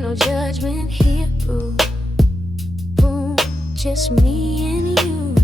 ain't no judgment here, boo. Boom, just me and you.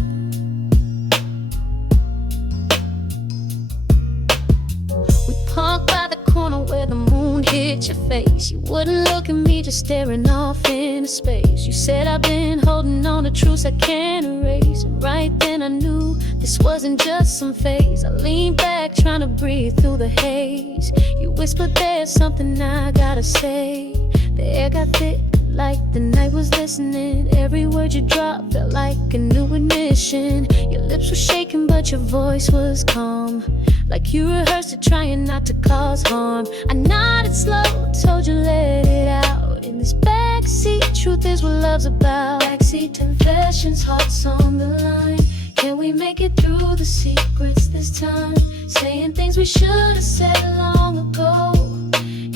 We parked by the corner where the moon hit your face. You wouldn't look at me, just staring off into space. You said I've been holding on to truths I can't erase. And right then I knew this wasn't just some phase. I leaned back trying to breathe through the haze. You whispered there's something I gotta say. The air got thick like the night was listening. Every word you dropped felt like a new admission. Your lips were shaking but your voice was calm, like you rehearsed it, trying not to cause harm. I nodded slow, told you let it out. In this backseat, truth is what love's about. Backseat confessions, hearts on the line. Can we make it through the secrets this time? Saying things we should have said long ago.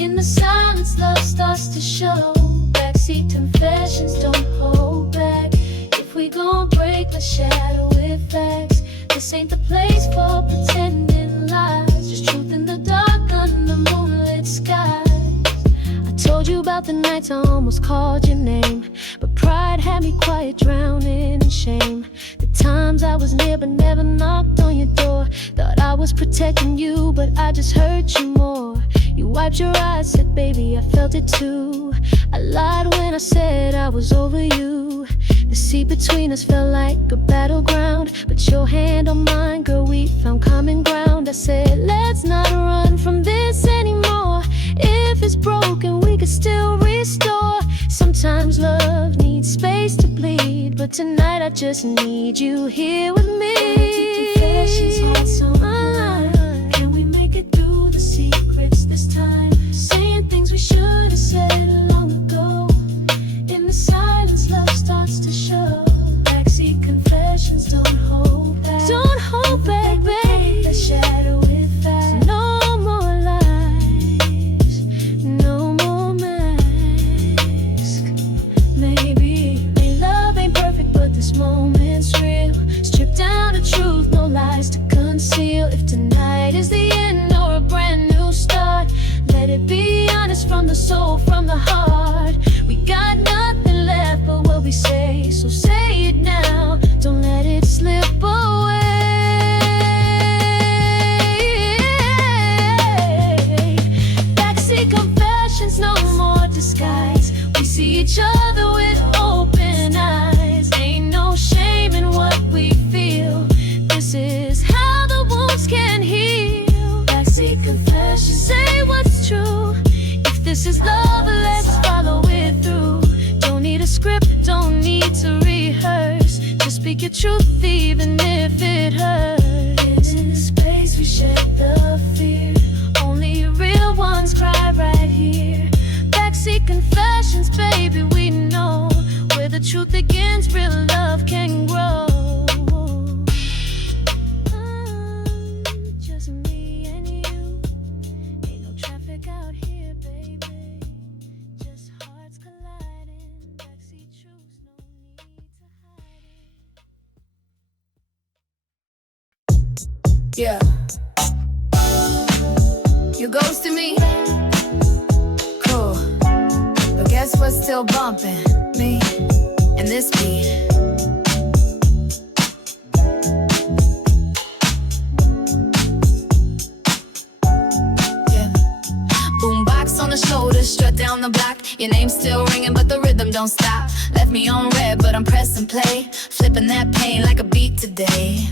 In the silence, love starts to show. Backseat confessions, don't hold back. If we gon' break, let's shatter with facts. This ain't the place for pretending lies. Just truth in the dark under moonlit skies. I told you about the nights I almost called your name, but pride had me quiet, drowning in shame. The times I was near but never knocked on your door. Thought I was protecting you, but I just hurt you more. You wiped your eyes, said baby I felt it too. I lied when I said I was over you. The sea between us felt like a battleground, but your hand on mine, girl, we found common ground. I said let's not run from this anymore. If it's broken we could still restore. Sometimes love needs space to bleed, but tonight I just need you here with me. Confessions, hearts on my line. Can we make it through the secrets this time? Saying things we should have said long ago. In the silence, love starts to show. Backseat confessions, don't hold back. Don't hold back, babe. Let's shatter with facts. No more lies, no more mask. Maybe love ain't perfect, but this moment's real. Strip down the truth, no lies to conceal. If tonight is the end or a brand new start, let it be honest from the soul, from the heart. We got nothing left but what we say, so say it now. Don't let it slip away. Backseat confessions, no more disguise. We see each other with open eyes. Ain't no shame in what we feel. This is how the wounds can heal. Backseat confessions, say what's true. If this is love, let's follow it through. Don't need a script, don't need to rehearse. Just speak your truth even if it hurts. In this space we shed the fear. Only real ones cry right here. Backseat confessions, baby, we know where the truth begins, real love can grow. Just me and you. Ain't no traffic out here, baby. Just hearts colliding. Backseat truths, no need to hide it. Yeah. You ghosted me? Cool. But guess what's still bumping? Me and this beat. Yeah. Boombox on the shoulder, strut down the block. Your name's still ringing, but the rhythm don't stop. Left me on red, but I'm pressing play. Flipping that pain like a beat today.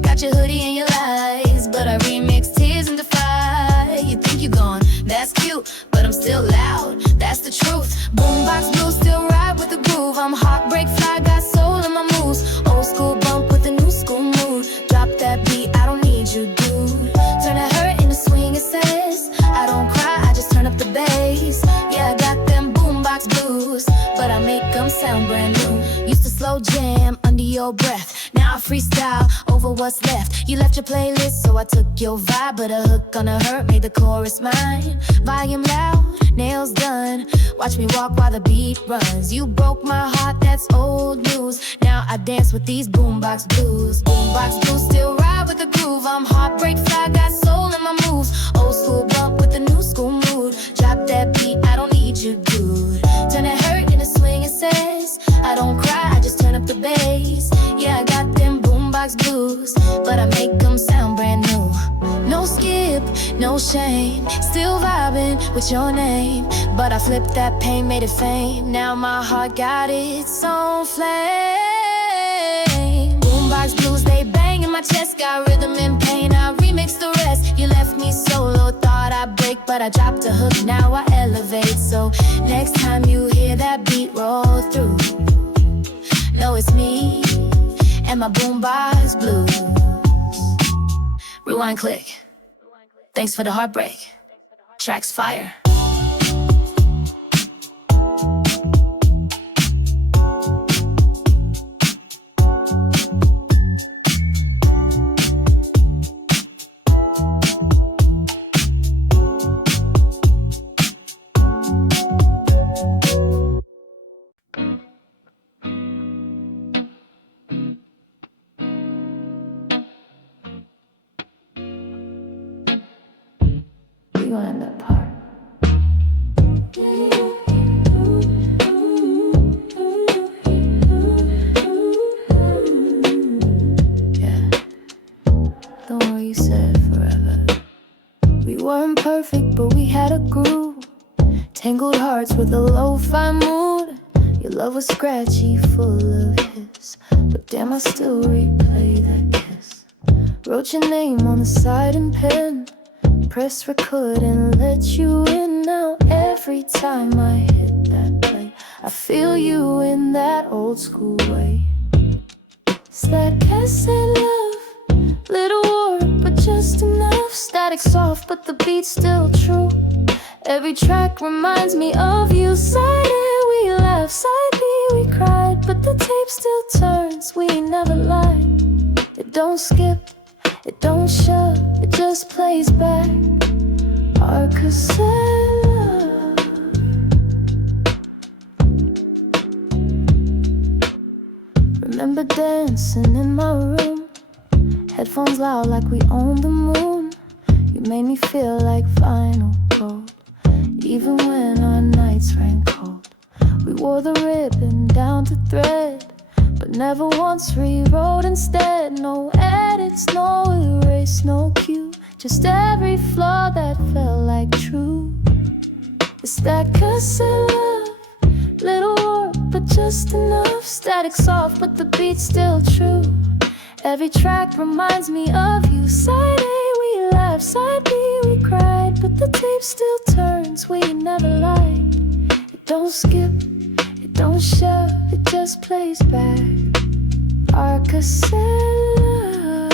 Got your hoodie and your lies, but I remix tears into fire. You think you gone, that's cute, but I'm still loud, that's the truth. Boombox blue, still ride with the groove. I'm heartbreak fly, got soul in my moves. Old school bump with the new school mood. Drop that beat, I don't need you, dude. Turn that hurt into swing, it says. I don't cry, I just turn up the bass. Yeah, I got them boombox blues, but I make them sound brand new. Used to slow jam under your breath. Now I freestyle over what's left. You left your playlist, so I took your vibe, but a hook on a hurt made the chorus mine. Volume loud, nails done. Watch me walk while the beat runs. You broke my heart, that's old news. Now I dance with these boombox blues. Boombox blues still ride with the groove. I'm heartbreak fly, got soul in my moves. Old school bump with the new school mood. Drop that beat, I don't need you, dude. blues, but I make them sound brand new. No skip, no shame, still vibing with your name. But I flipped that pain, made it fame. Now my heart got its own flame. Boombox blues, they bang in my chest. Got rhythm and pain, I remix the rest. You left me solo, thought I'd break, but I dropped the hook, now I elevate. So next time you hear that beat roll through, know it's me and my boombox blues. Rewind, click. Thanks for the heartbreak. Track's fire. We gonna end that part. Yeah. Don't worry, you said forever. We weren't perfect, but we had a groove. Tangled hearts with a lo-fi mood. Your love was scratchy, full of hiss, but damn, I still replay that kiss. Wrote your name on the side in pen. Press record and let you in. Now every time I hit that play, I feel you in that old school way. It's that cassette love, little warp but just enough. Static soft but the beat's still true. Every track reminds me of you. Side A we laugh, side B we cried, but the tape still turns, we never lied. It don't skip, it don't shove, it just plays back. Our cassette love. Remember dancing in my room, headphones loud like we own the moon. You made me feel like vinyl gold, even when our nights ran cold. We wore the ribbon down to thread, but never once rewrote instead. No edits, no erase, no cue, just every flaw that felt like true. It's that cassette love, little warp but just enough. Static soft but the beat's still true. Every track reminds me of you. Side A we laugh, side B we cried, but the tape still turns, we never lied. It don't skip, it don't shove, it just plays back. Our cassette love.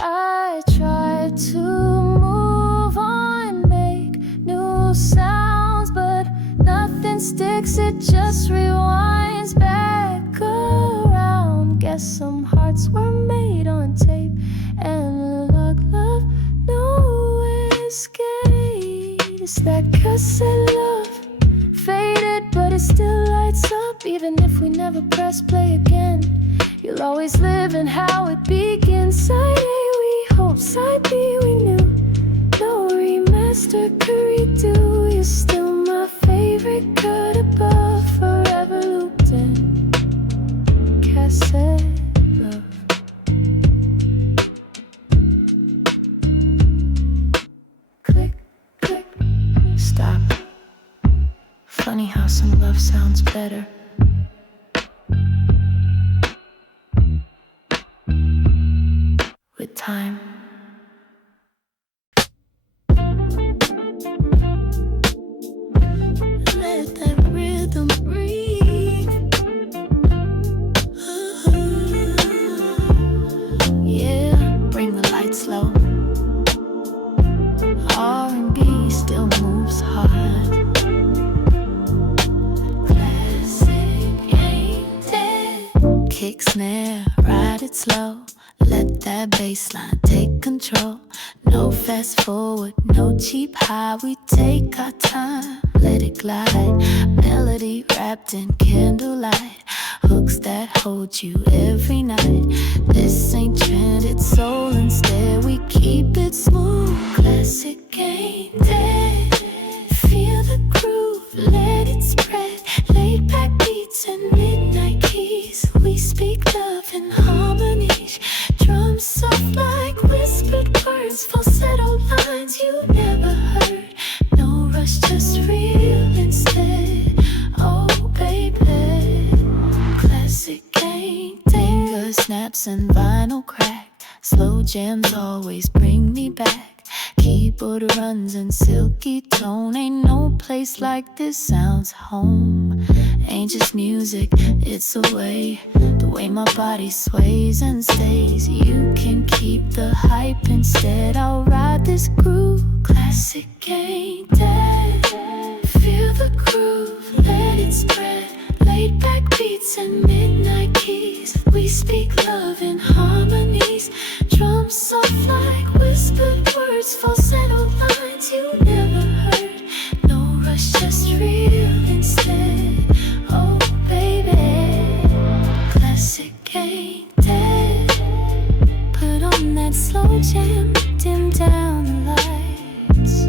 I try to move on, make new sounds, but nothing sticks, it just rewinds back around. Guess some hearts were made on tape, and luck, love, no escape. It's that cassette love, faded but it still lights up. Even if we never press play again, you'll always live in how it begins. Side A we hope, side B we knew. No remaster could redo. You're still my favorite, cut above, forever looped in. Cassette love. Click, click, stop. Funny how some love sounds better with time. Let that rhythm breathe. Yeah, bring the lights low. R&B still moves hard. Classic ain't dead. Kick, snare, ride it slow. Let that bassline take control. No fast forward, no cheap high. We take our time, let it glide. Melody wrapped in candlelight, hooks that hold you every night. This ain't trend, it's soul instead. We keep it smooth. Classic ain't dead. Feel the groove, let it spread. Laid back beats and midnight keys. beats and vinyl crack. Slow jams always bring me back. Keyboard runs and silky tone. Ain't no place like this sounds home. Ain't just music, it's a way. The way my body sways and stays. You can keep the hype instead. I'll ride this groove. Classic ain't dead. Feel the groove, let it spread. Laid back beats and midnight keys. We speak love in harmonies. Drums soft like whispered words. Falsetto lines you never heard. No rush, just real instead. Oh baby, classic ain't dead. Put on that slow jam, dim down the lights.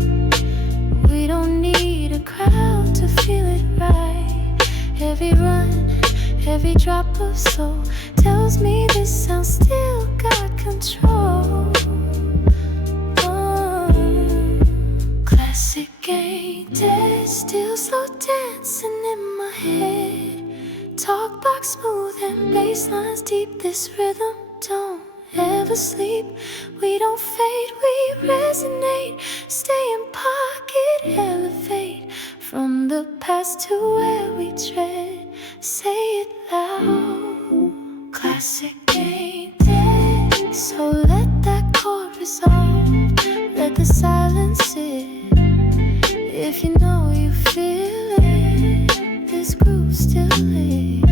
We don't need a crowd to feel it right. Every run, every drop of soul tells me this sound still got control. Classic ain't dead. Still slow dancing in my head. Talk box smooth and bass lines deep. This rhythm don't ever sleep. We don't fade, we resonate. Stay in pocket, elevate. From the past to where we tread. Say it loud. Classic ain't dead. So let that chorus off. Let the silence sit. If you know you feel it, this groove still lives.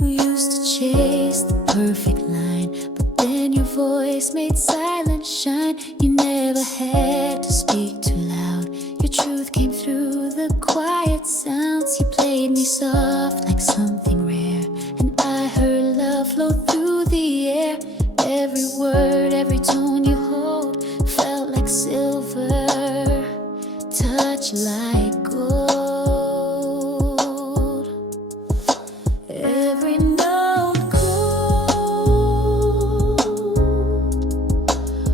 We used to chase the perfect line, but then your voice made silence shine. You never had to speak too loud. Your truth came through the quiet sounds. You played me soft like something rare, and I heard love flow through the air. Every word, every tone you hold felt like silver, touch like gold. Every note gold,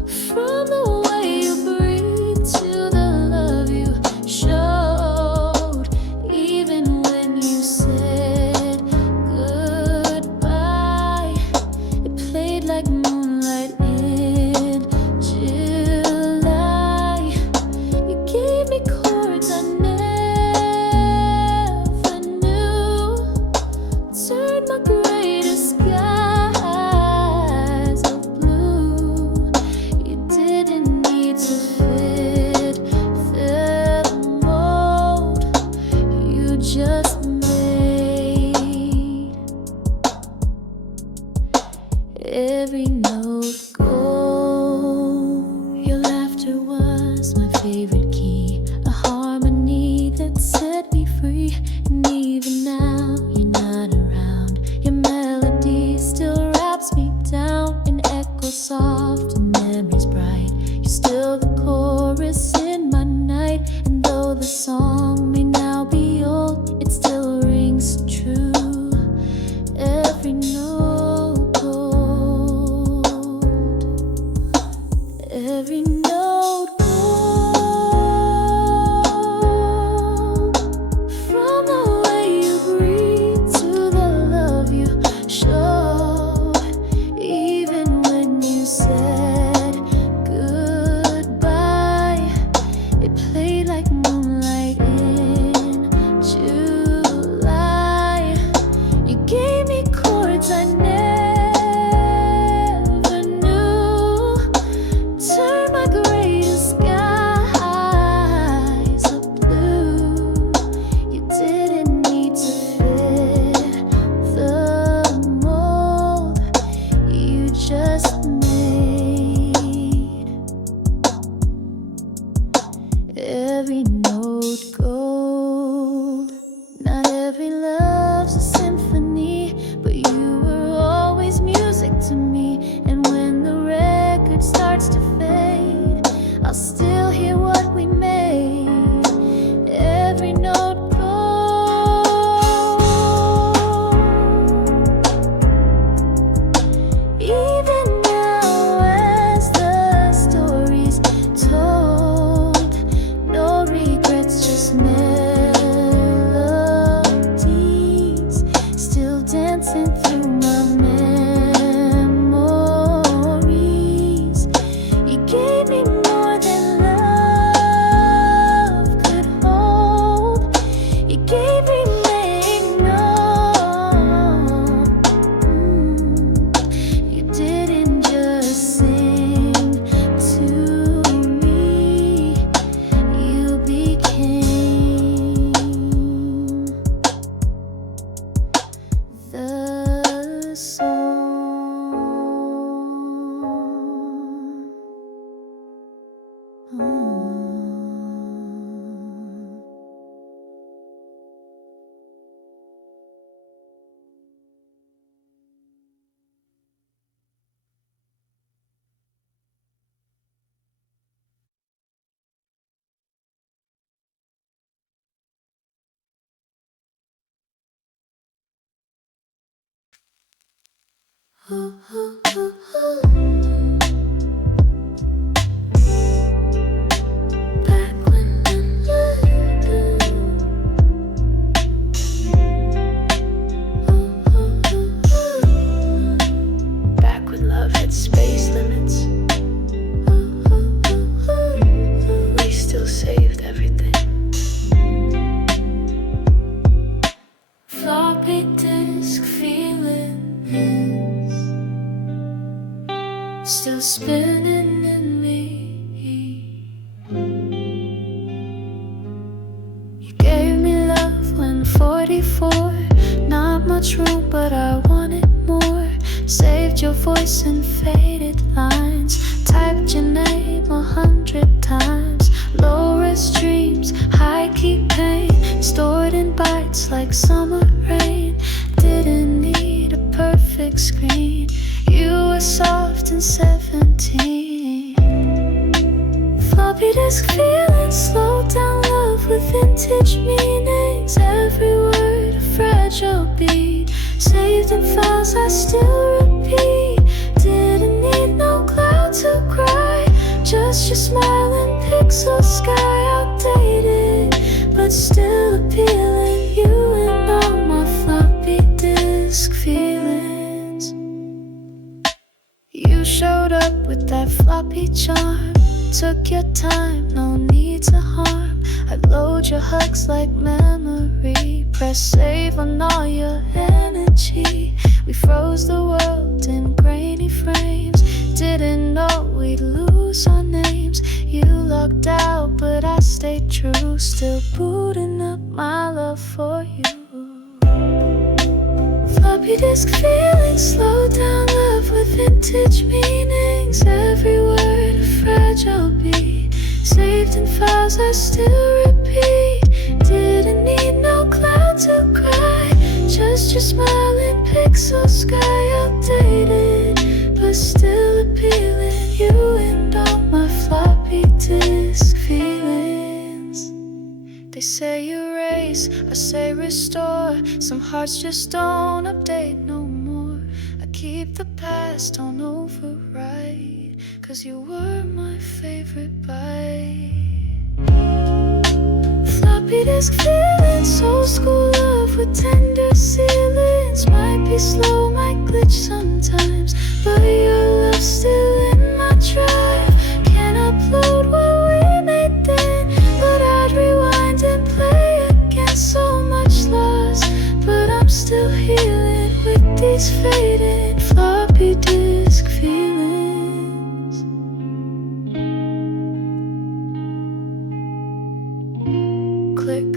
from the way you breathed to the love you showed. Even when you said goodbye, it played like moonlight in July. You gave me chords I never knew. Turn my greatest skies of blue. You didn't need to fit the mold. You just made every note gold. Your laughter was my favorite key, a harmony that set me free. And even now you're not around, your melody still wraps me down in echoes soft and memories bright. You're still the chorus in my night, and though the song may now be old, it's Back when love had space limits, we still saved everything. Floppy disk feelings still spinning in me. You gave me love when 44, not much room, but I wanted more. Saved your voice in faded lines, typed your name 100 times. Low-risk dreams, high-key pain, stored in bites like summer rain. Didn't need a perfect screen, you were soft and 17. Floppy disk feelings, slow down love with vintage meanings. Every word a fragile beat, saved in files I still repeat. Didn't need no cloud to cry, just your smiling pixel sky. Outdated, but still appealing. You and all my floppy disk feelings. You showed up with that floppy charm, took your time, no need to harm. I'd load your hugs like memory, press save on all your energy. We froze the world in grainy frames, didn't know we'd lose our names. You locked out, but I stayed true, still booting up my love for you. Floppy disk feelings, slow down love with vintage meanings. Every word a fragile beat, saved in files I still repeat. Didn't need no cloud to cry, just your smiling pixel sky. Outdated, but still appealing. You and all my floppy disk feelings. They say erase, I say restore. Some hearts just don't update no more. I keep the past on override, 'cause you were my favorite bite. Floppy disk feelings, old school love with tender ceilings. Might be slow, might glitch sometimes, but your love's still in my drive. Can't upload what we made then, but I'd rewind and play again. So much loss, but I'm still healing with these faded floppy disk feelings. Click.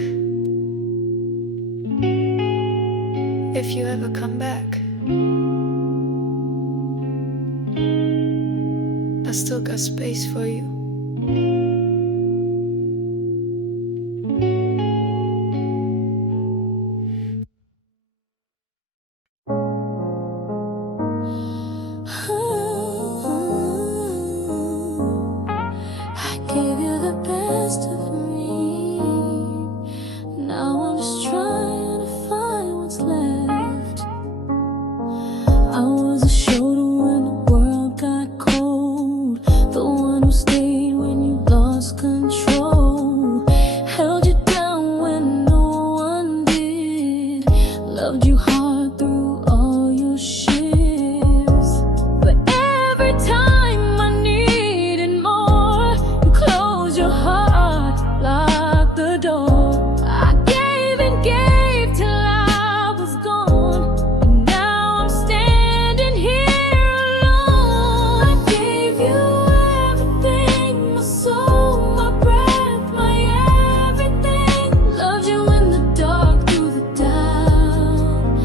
If you ever come back, I still got space for you. I gave you the best of me. Now I'm just trying to find what's left. I was a shoulder when the world got cold, the one who stayed when you lost control, held you down when no one did, loved you hard through all your shifts. But every time I needed more, you closed your heart, locked the door. I gave and gave till I was gone, and now I'm standing here alone. I gave you everything, my soul, my breath, my everything. Loved you in the dark, through the down.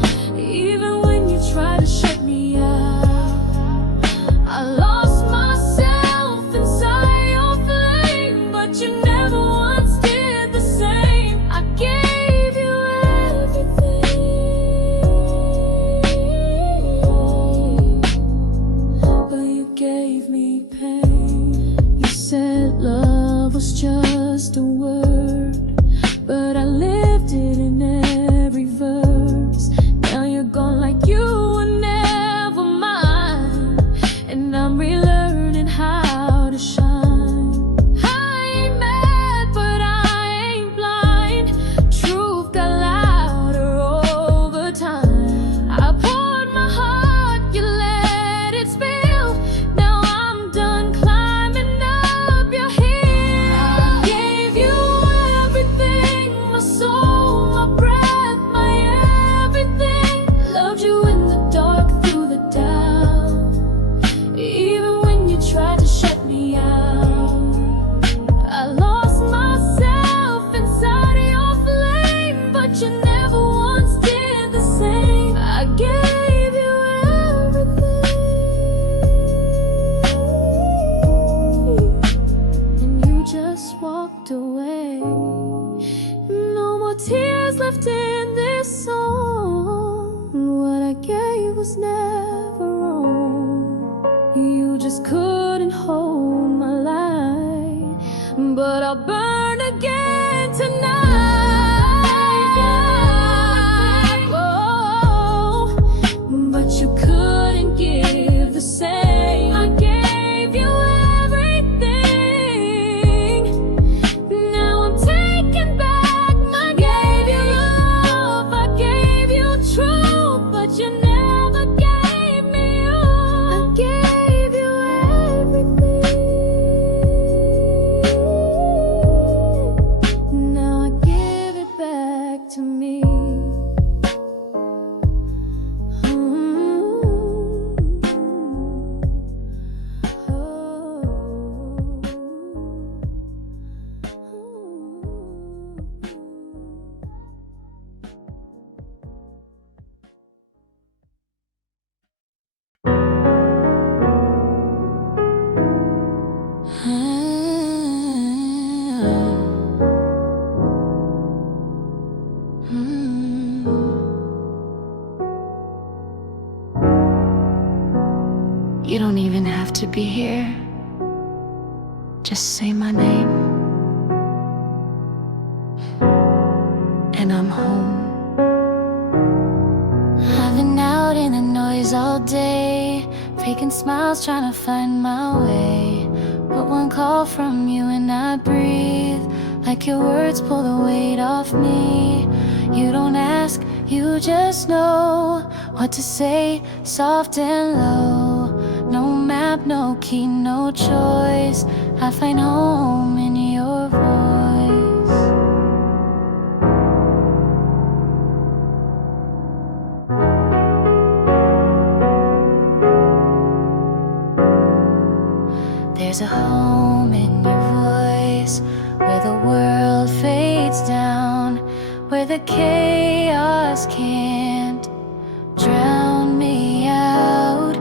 is left in this song. What I gave was never wrong. You just couldn't hold my light, but I'll burn again tonight. Oh, but you couldn't give the same. I gave you everything. Now I'm taking back my gave you love, I gave you truth, but you never gave me you. I gave you everything. Now I give it back to me. You don't even have to be here. Just say my name, and I'm home. I've been out in the noise all day, faking smiles, trying to find my way. But one call from you and I breathe, like your words pull the weight off me. You don't ask, you just know what to say, soft and low. No map, no key, no choice. I find home in your voice. There's a home in your voice, where the world fades down, where the chaos can't drown me out.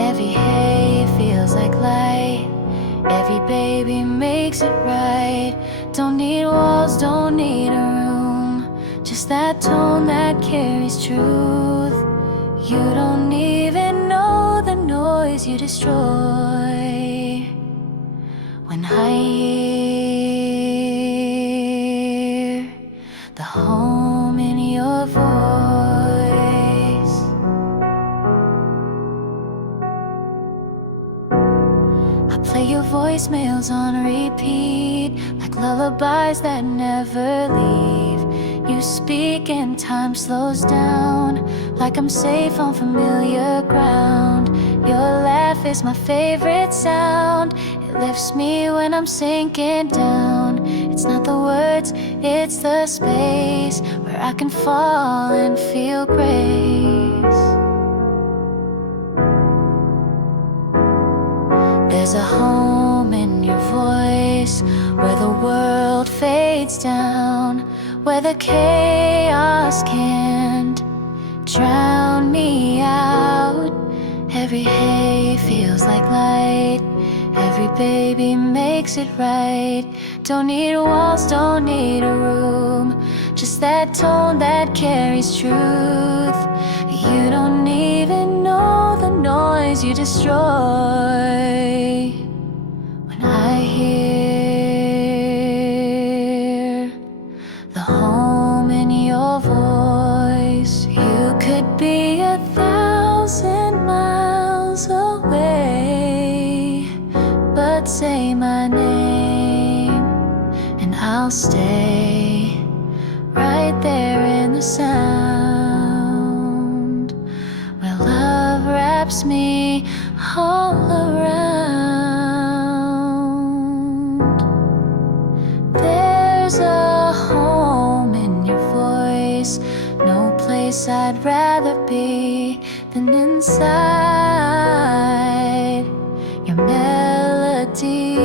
Every hay feels like light, every baby makes it right. Don't need walls, don't need a room, just that tone that carries truth. You don't even know the noise you destroy. When I hear the home in your voice, I play your voicemails on repeat, like lullabies that never leave. You speak and time slows down, like I'm safe on familiar ground. Your laugh is my favorite sound. It lifts me when I'm sinking down. It's not the words, it's the space where I can fall and feel grace. There's a home in your voice, where the world fades down, where the chaos can't drown me out. Every hay feels like light, every baby makes it right. Don't need walls, don't need a room, just that tone that carries truth. You don't even know the noise you destroy. When I hear the home in your voice, you could be 1,000 miles away, but say my name and I'll stay right there in the sound, where love wraps me all around. There's a home in your voice, no place I'd rather be than inside your melody.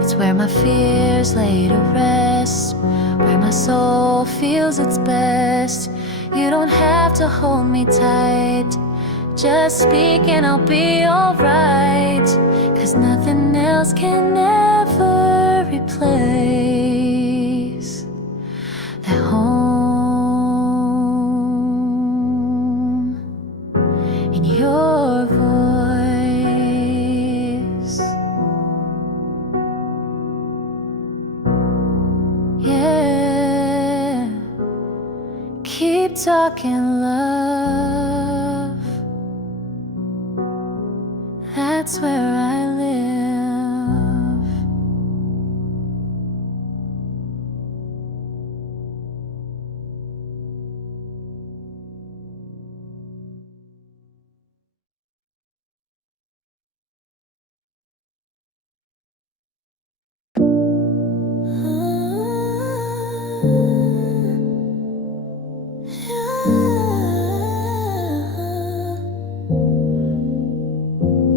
It's where my fears lay to rest, where my soul feels its best. You don't have to hold me tight, just speak and I'll be alright, 'cause nothing else can ever replace that home keep talking love. That's where I live.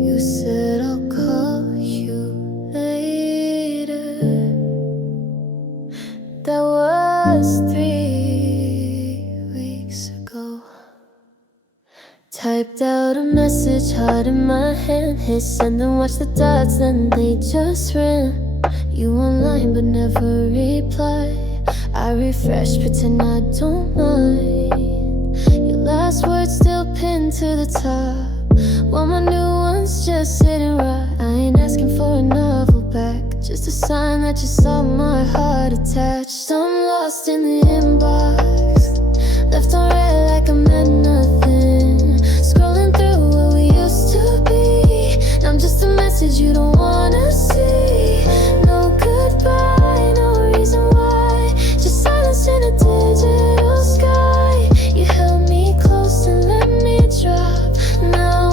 You said I'll call you later. That was 3 weeks ago. Typed out a message, heart in my hand, hit send and watch the dots, then they just ran. You online but never reply. I refresh, pretend I don't mind. Your last words still pinned to the top, while my new one's just sitting right. I ain't asking for a novel back, just a sign that you saw my heart attached. I'm lost in the inbox, left on red like I meant nothing. Scrolling through what we used to be. Now I'm just a message you don't wanna see. No goodbye, no reason why, just silence in a digital sky. You held me close and let me drop. Now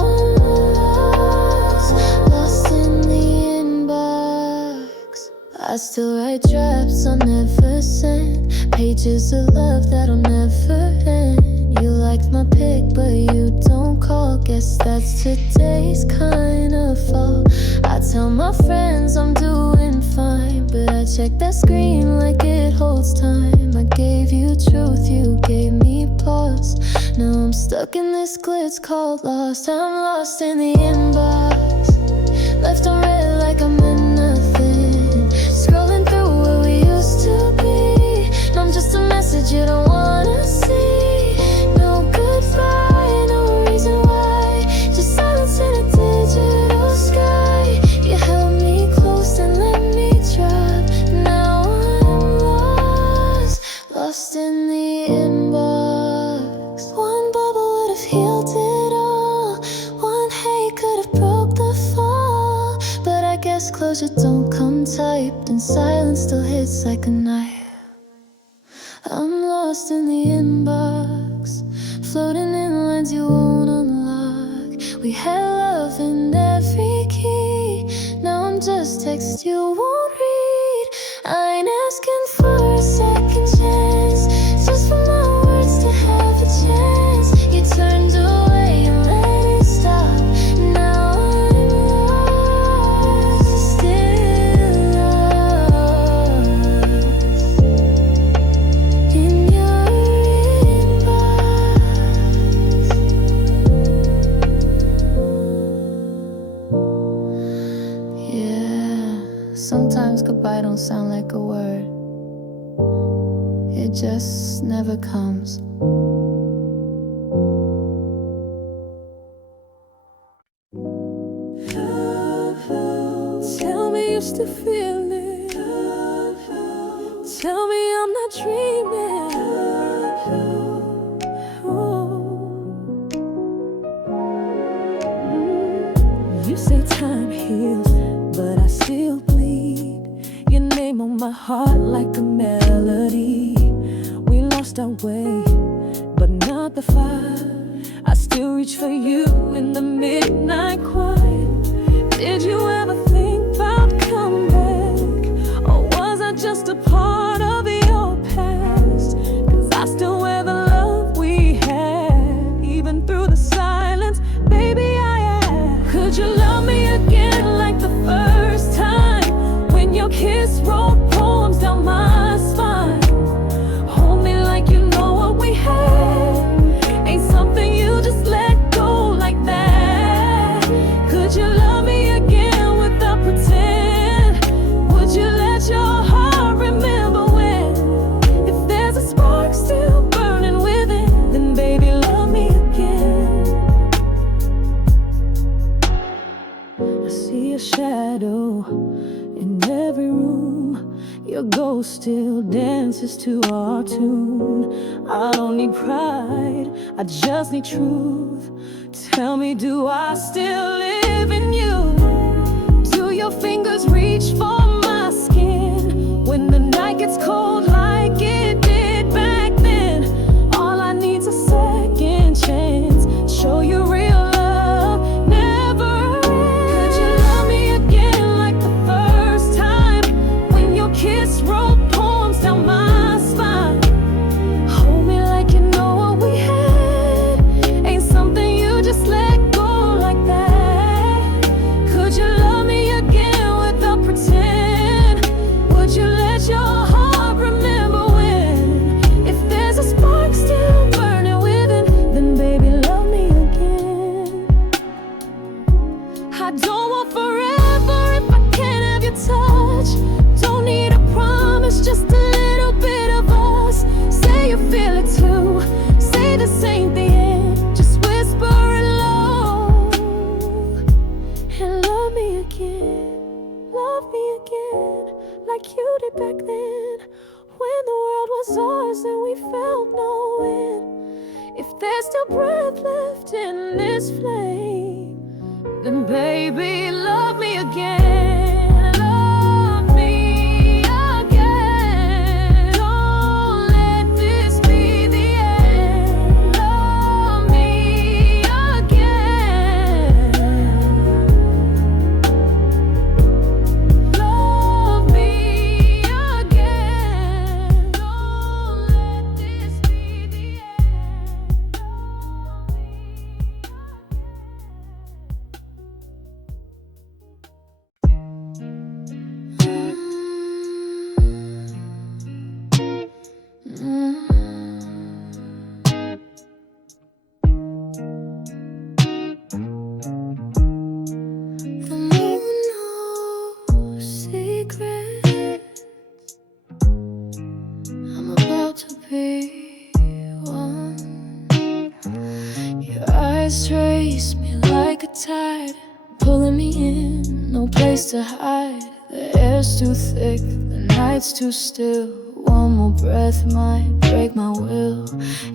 lost in the inbox. I still write drafts I'll never send, pages of love that'll never end. You liked my pic but you don't call, guess that's today's kind of fall. I tell my friends I'm doing fine, but I check that screen like it holds time. I gave you truth, you gave me pause. Now I'm stuck in this glitch called lost. I'm lost in the inbox, left on red like I meant nothing. Scrolling through what we used to be. Now I'm just a message you don't wanna see. No goodbye, no reason why, just silence in a digital sky. You held me close and let me drop. Now I'm lost in the inbox. One bubble would have healed it all, one hate could have broke the fall. But I guess closure don't come typed, and silence still hits like a knife. I'm lost in the inbox, floating in lines you won't unlock. We had love in every key, now I'm just text you won't read. I ain't asking for a second chance, just for my words to have a chance. You turned away and let it stop. Now I'm lost, still lost in your inbox. Yeah, sometimes goodbye don't sound like a word, it just never comes. Tell me you still feel it. Tell me I'm not dreaming. You say time heals, but I still bleed. Your name on my heart like a melody. We lost our way, but not the fire. I still reach for you in the midnight quiet. Did you ever think about coming back, or was I just a part of your past? 'Cause I still wear the love we had, even through the silence, baby I ask. Could you love me again like the first time, when your kiss wrote poems down my spine? Hold me like you know what we had, ain't something you just let go like that. Your ghost still dances to our tune. I don't need pride, I just need truth. Tell me, do I still live in you? Do your fingers reach for my skin when the night gets cold like it did back then? All I need's a second chance. Show you real love, never ends. Could you love me again like the first time? When your kiss wrote poems down my spine. Hold me like you know what we had ain't something you just let go like that. Could you love me again without pretend? Would you let your heart remember when? If there's a spark still burning within, then baby love me again. I don't want forever if I can't have your touch. Don't need a promise, just a little bit of us. Say you feel it too, say this ain't the end. Just whisper it low and love me again. Love me again, like you did back then. When the world was ours and we felt no end. If there's still breath left in this flame, then baby love me again. Love me again. Don't let this be the end. Love me again. Love me again. Don't let this be the end. The moon knows secrets. I'm about to be one. Your eyes trace me like a tide, pulling me in, no place to hide. The air's too thick, the night's too still. One more breath might break my will.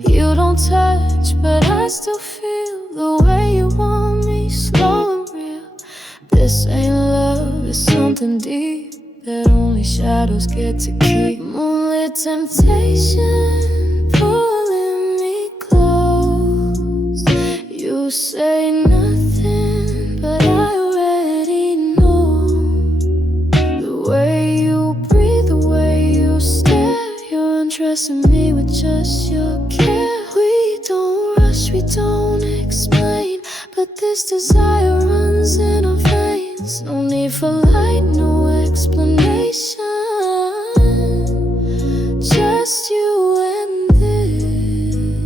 You don't touch, but I still feel the way you want me, slow and real. This ain't love, it's something deep that only shadows get to keep. Moonlit temptation pulling me close. You say nothing, but I already know. The way you breathe, the way you stare, you're undressing me with just your care. We don't rush, we don't explain, but this desire runs in our veins. No need for light, no explanation. Just you and this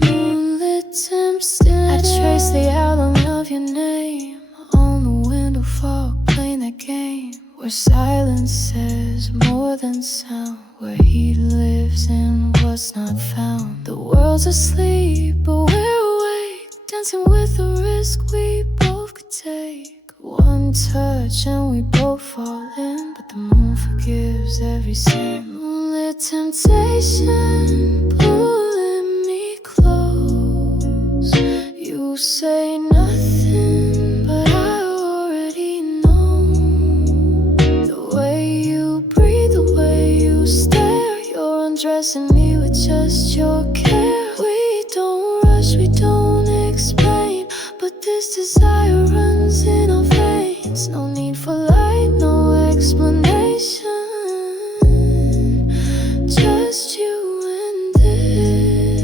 moonlit temptation. I trace the outline of your name on the window fog, playing that game where silence says more than sound, where he lives in what's not found. The world's asleep, but we're awake, dancing with the risk we both could take. One touch and we both fall in, but the moon forgives every sin. Moonlit temptation pulling me close. You say nothing, but I already know. The way you breathe, the way you stare, you're undressing me with just your care. We don't rush, we don't explain, but this desire runs in our veins. No need for light, no explanation. Just you and this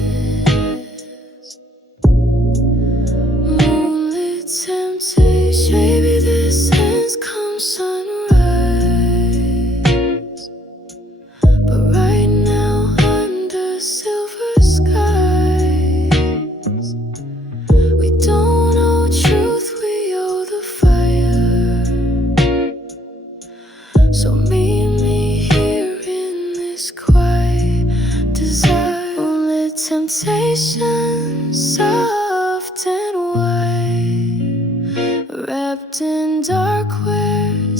moonlit temptation. Maybe this ends come sunrise, but right now under silver skies, we don't owe truth, we owe the fire. So meet me here in this quiet desire. Only temptation, soft and white, wrapped in dark, we're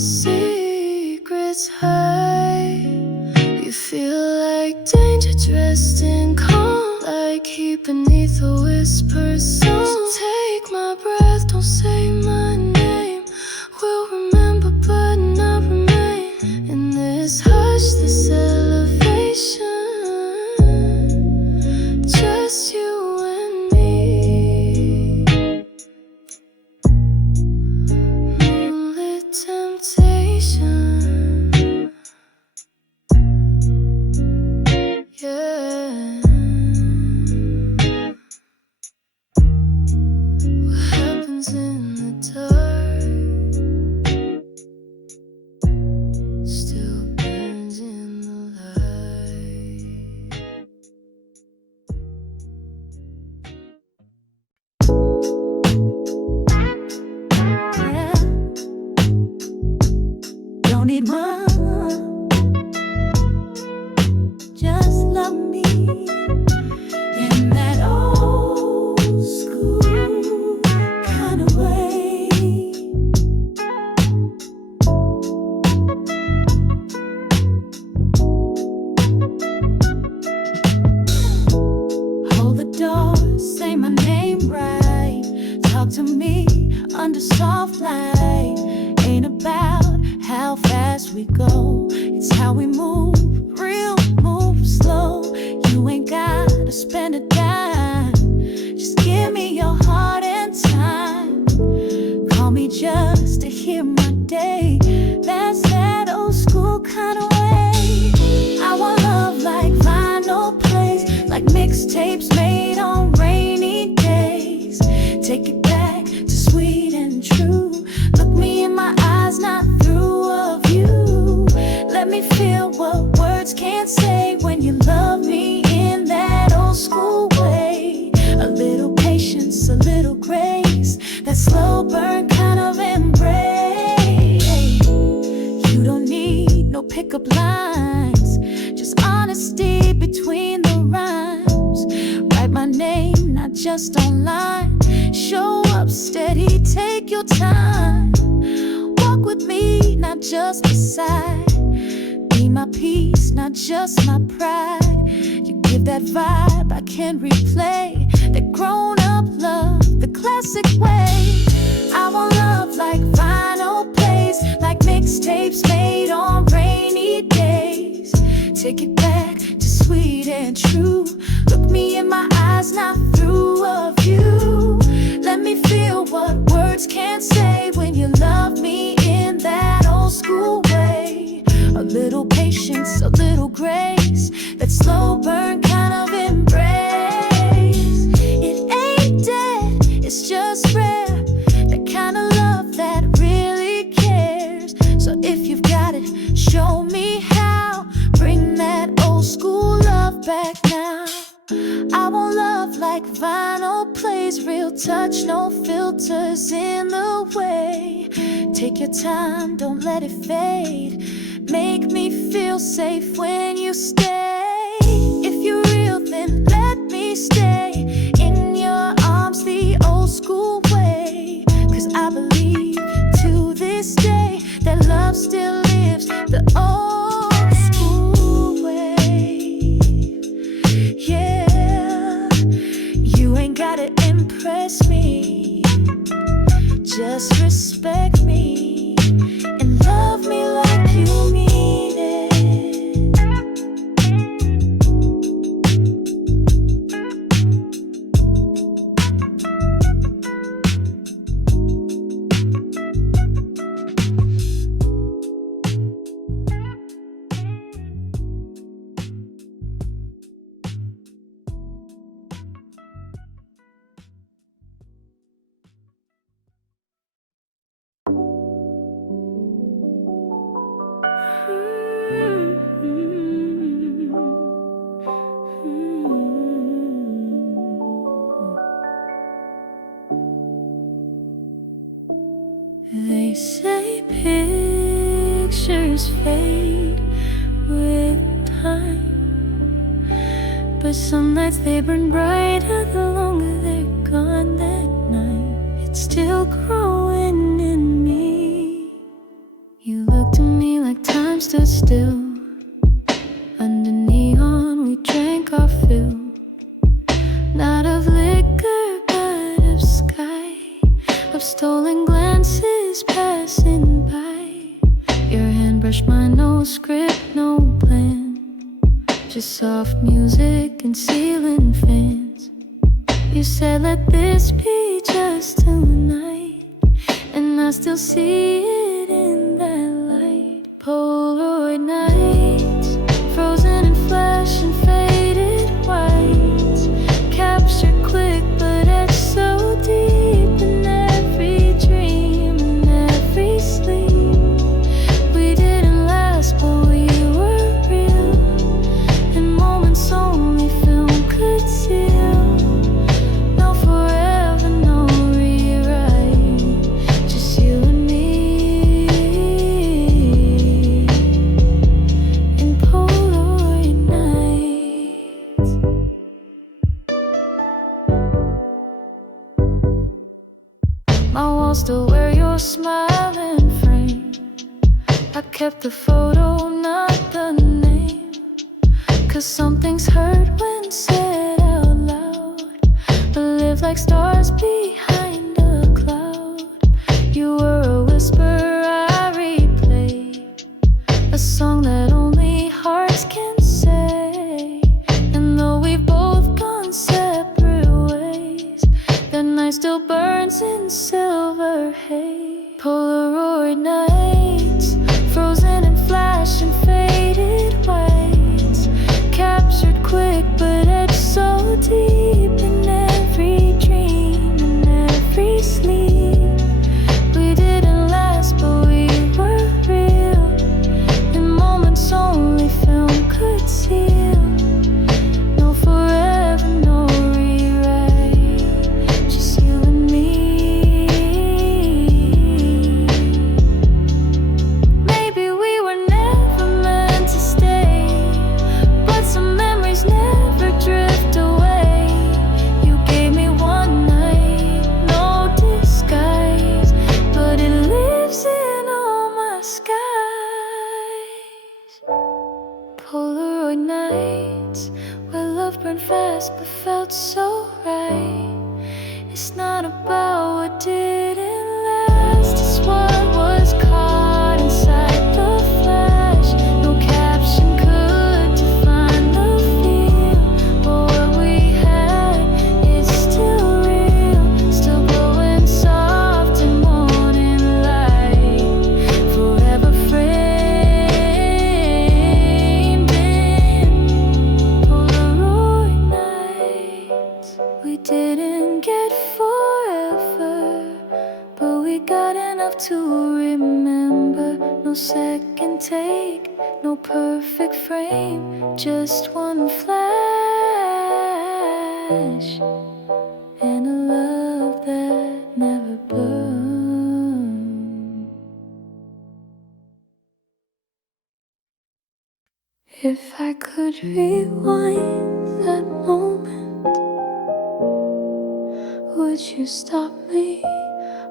like danger dressed in calm, like heat beneath a whisper song. So take my breath, don't say my name. We'll remember but not remain in this hush, this elevation. Just you and me. Moonlit temptation. Yeah. What happens in the dark still burns in the light. Yeah. Don't need much, just love me in that old school kind of way. Hold the door, say my name right. Talk to me under soft light. Ain't about how fast we go, it's how we move. Real move slow. You ain't gotta spend a dime. Just give me your heart and time. Call me just to hear my day. That's that old school kind of way. I want love like vinyl plays, like mixtapes made on rainy days. Take it back to sweet and true. Look me in my eyes, not through a view. Let me feel what words can't say when you love me in that old school way. A little patience, a little grace, that slow burn kind of embrace. You don't need no pickup lines, just honesty between the rhymes. Write my name, not just online. Show up steady, take your time. Walk with me, not just beside. Be my peace, not just my pride. You give that vibe I can't replay. That grown-up love, the classic way. I want love like vinyl plays, like mixtapes made on rainy days. Take it back to sweet and true. Look me in my eyes, not through a view. Let me feel what words can't say when you love me in that old school way. A little patience, a little grace, that slow burn kind of embrace. It ain't dead, it's just rare, that kind of love that really cares. So if you've got it, show me how. Bring that old school love back now. I want love like vinyl plays, real touch, no filters in the way. Take your time, don't let it fade. Make me feel safe when you stay. If you're real, then let me stay in your arms the old school way. Cause I believe to this day that love still lives the old school way. Yeah, you ain't gotta impress me, just respect me and love me like you mean it. They say pictures fade with time, but some nights they burn brighter the longer they're gone. That night, it's still growing in me. You looked at me like time stood still under neon soft music and ceiling fans. You said let this be just tonight, and I still see it in that light. Polaroid nights, frozen in flash and faded whites, captured quick but etched so deep in every dream and every sleep. We didn't last but we were real, in moments only film could seal. No forever, no rewrite, just you and me in Polaroid nights. My walls still wear your smiling frame. I kept the photo, not the name, 'cause some things hurt when said out loud, but live like stars behind a cloud. You were a whisper I replayed, a song that only hearts can say. And though we've both gone separate ways, that night still burns in silver haze. Polaroid nights, frozen in flash and faded whites, captured quick but etched so deep in every dream and every sleep. We didn't last but we were real, in moments only film could seal. No forever, no rewrite, just you and me. Maybe we were never meant to stay, but some memories never drift away. You gave me one night, no disguise, but it lives in all my skies. Polaroid nights, where love burned fast but felt so right. It's not about what didn't last, it's what was caught inside the flash. No caption could define the feel, but what we had is still real, still glowing soft in morning light, forever framed in Polaroid nights. We didn't get forever, but we got enough to remember. No second take, no perfect frame, just one flash, and a love that never burned. If I could rewind that moment, would you stop me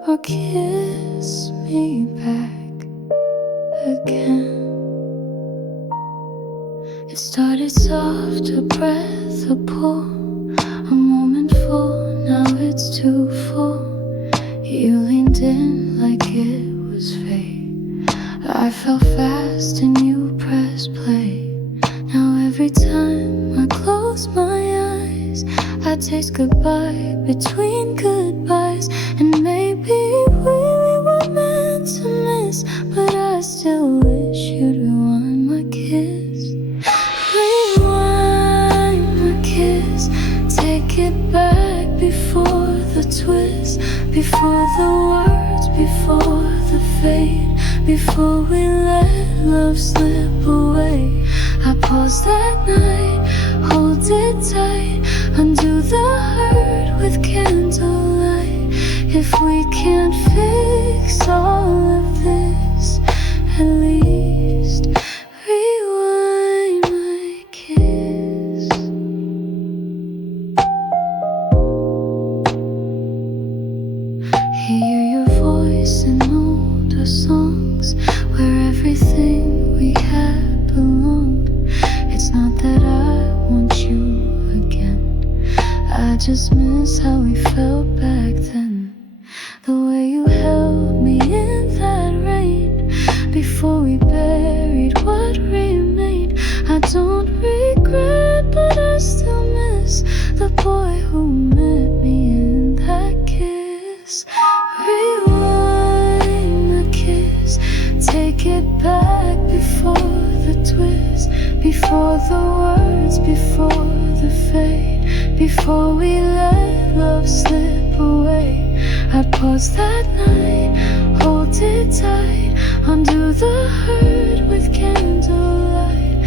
or kiss me back again? It started soft, a breath, a pull, a moment full, now it's too full. You leaned in like it was fate. I fell fast and you pressed play. Now every time I close my eyes, I taste goodbye between goodbyes. And maybe we were meant to miss, but I still wish you'd rewind my kiss. Rewind my kiss, take it back before the twist, before the words, before the fade, before we let love slip away. I pause that night, hold it tight, undo the hurt with candlelight. If we can't fix all of this, at least rewind my kiss. Hear your voice in older songs, where everything we had belonged. It's not that I want you again, I just miss how we felt back then. The way you held me in that rain, before we buried what remained. I don't regret for the fade. Before we let love slip away, I'd pause that night, hold it tight, undo the hurt with candlelight.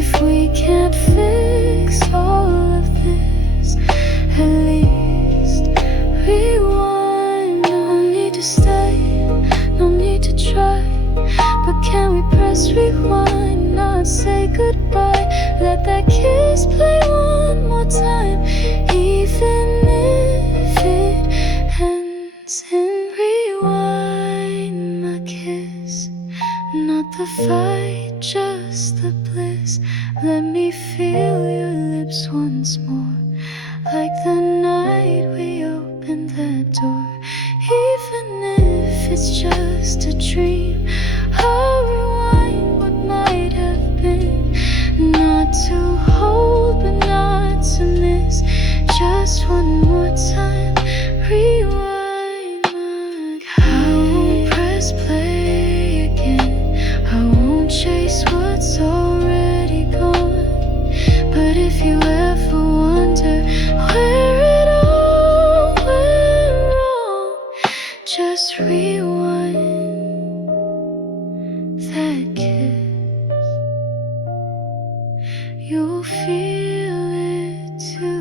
If we can't fix all of this, at least rewind. No need to stay, no need to try, but can we press rewind, not say goodbye? Let that kiss play one more time, even if it ends in rewind. My kiss, not the fight, just the bliss. Let me feel your lips once more, like the night we opened that door. Even if it's just a dream, I'll rewind what might have been. Not to hold, but not to miss. Just one more time, rewind. I won't press play again, I won't chase what's already gone. But if you ever wonder where it all went wrong, just rewind that kiss. You'll feel it too.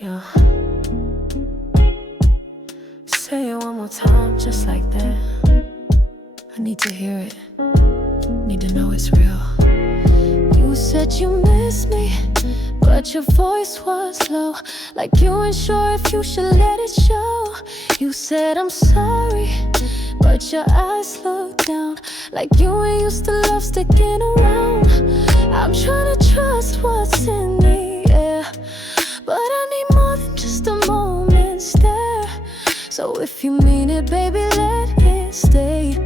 Yeah. Say it one more time, just like that. I need to hear it, need to know it's real. You said you miss me, but your voice was low, like you weren't sure if you should let it show. You said I'm sorry, but your eyes look down, like you ain't used to love sticking around. I'm trying to trust what's in the air, but I need more than just a moment stare. So if you mean it, baby, let it stay.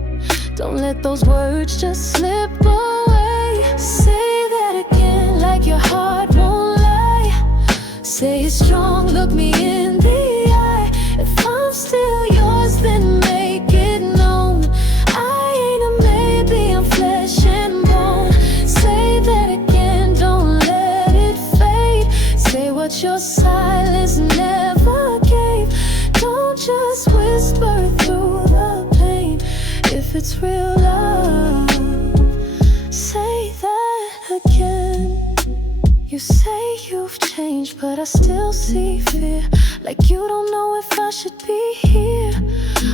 Don't let those words just slip away. Say that again, like your heart won't lie. Say it strong, look me in the eye. If I'm still yours, then make it known. I ain't a maybe, I'm flesh and bone. Say that again, don't let it fade. Say what your silence never gave. Don't just whisper through the pain. If it's real love, say that again. You say you've changed, but I still see fear, like you don't know if I should be here.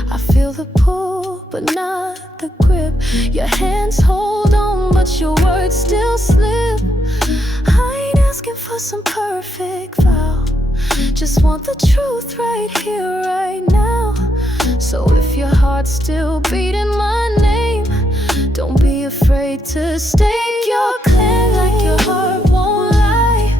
I feel the pull, but not the grip. Your hands hold on, but your words still slip. I ain't asking for some perfect vow, just want the truth right here, right now. So if your heart's still beating my name, don't be afraid to stake your claim, like your heart won't lie.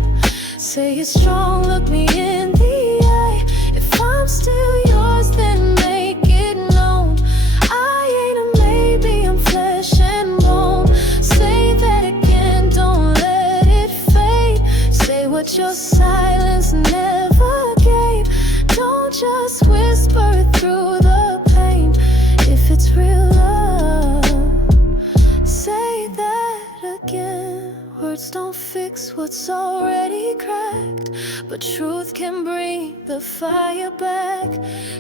Say it strong, look me in the eye. If I'm still yours, then make it known. I ain't a maybe, I'm flesh and bone. Say that again, don't let it fade. Say what your silence never gave. Don't just whisper through the pain. If it's real love, say that again. Words don't fix what's already cracked, but truth can bring the fire back.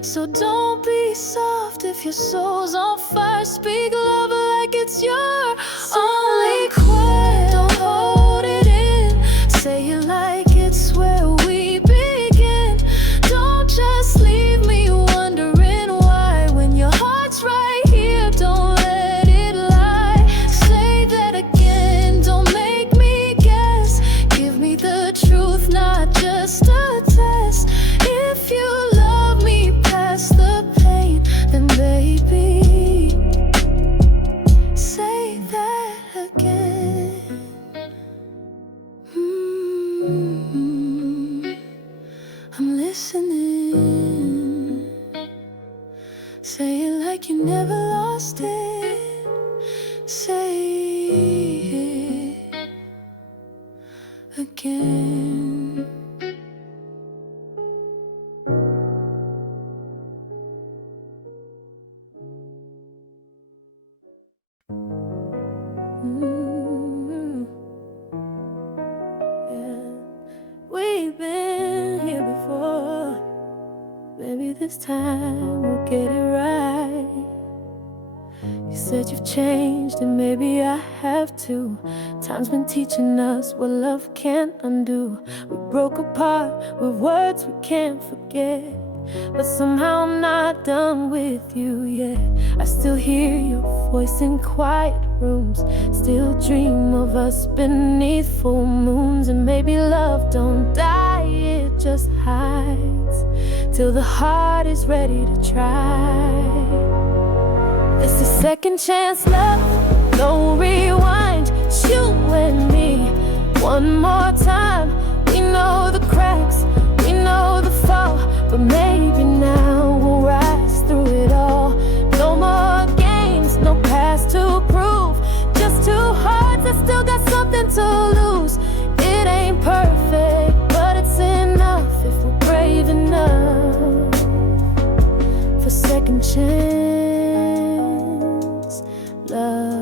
So don't be soft if your soul's on fire. Speak love like it's your only quest. Don't hold it in, say it like it's where we begin. Don't just leave me wondering why, when your heart's right here, don't let it lie. Say that again, don't make me guess. Give me the truth, not just a test. If you love me past the pain, then baby, say that again. I'm listening. Say it like you never lost it. Say it again. Yeah. We've been here before. Maybe this time we'll get it right. You said you've changed and maybe I have too. Time's been teaching us what love can't undo. We broke apart with words we can't forget, but somehow I'm not done with you yet. I still hear your voice in quiet rooms, still dream of us beneath full moons. And maybe love don't die, it just hides till the heart is ready to try. It's a second chance love, no rewind. It's you and me, one more time. We know the cracks, we know the fall, but maybe now we'll rise through it all. No more games, no past to prove, just two hearts that still got something to lose. It ain't perfect, but it's enough if we're brave enough for second chance love.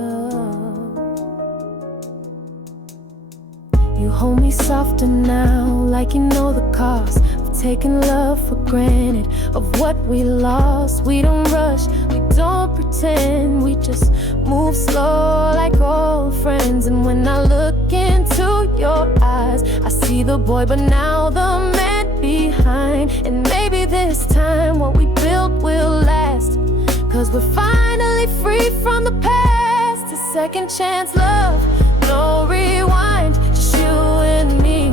You hold me softer now, like you know the cost of taking love for granted, of what we lost. We don't rush, we don't pretend, we just move slow like old friends. And when I look into your eyes, I see the boy, but now the man behind. And maybe this time what we built will last, 'cause we're finally free from the past. A second chance love, no rewind, just you and me,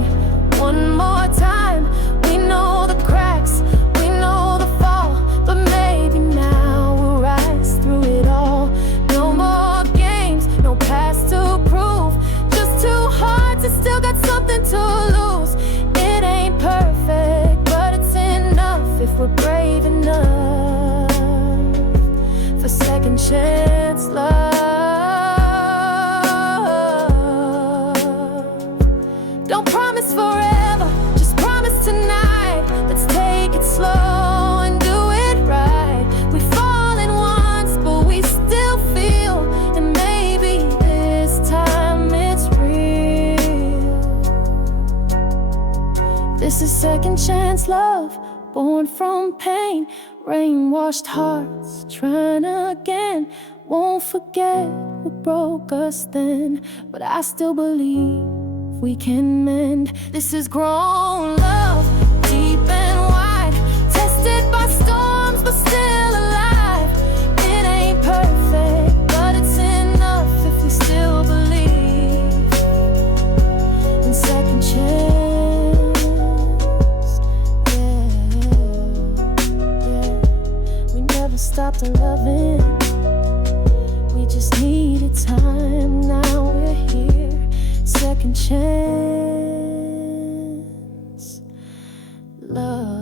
one more time. We know the cracks, we know the fall, but maybe now we'll rise through it all. No more games, no past to prove, just two hearts that still got something to lose. It ain't perfect, but it's enough if we're brave enough for second chance love. Don't promise forever, just promise tonight. Let's take it slow and do it right. We've fallen once, but we still feel, and maybe this time it's real. This is second chance love, born from pain, rain-washed hearts, trying again. Won't forget what broke us then, but I still believe we can mend. This is grown love, deep and wide, tested by storms, but still alive. It ain't perfect, but it's enough if we still believe in second chance. Yeah. We never stopped loving, we just needed time. Now we're here, second chance love.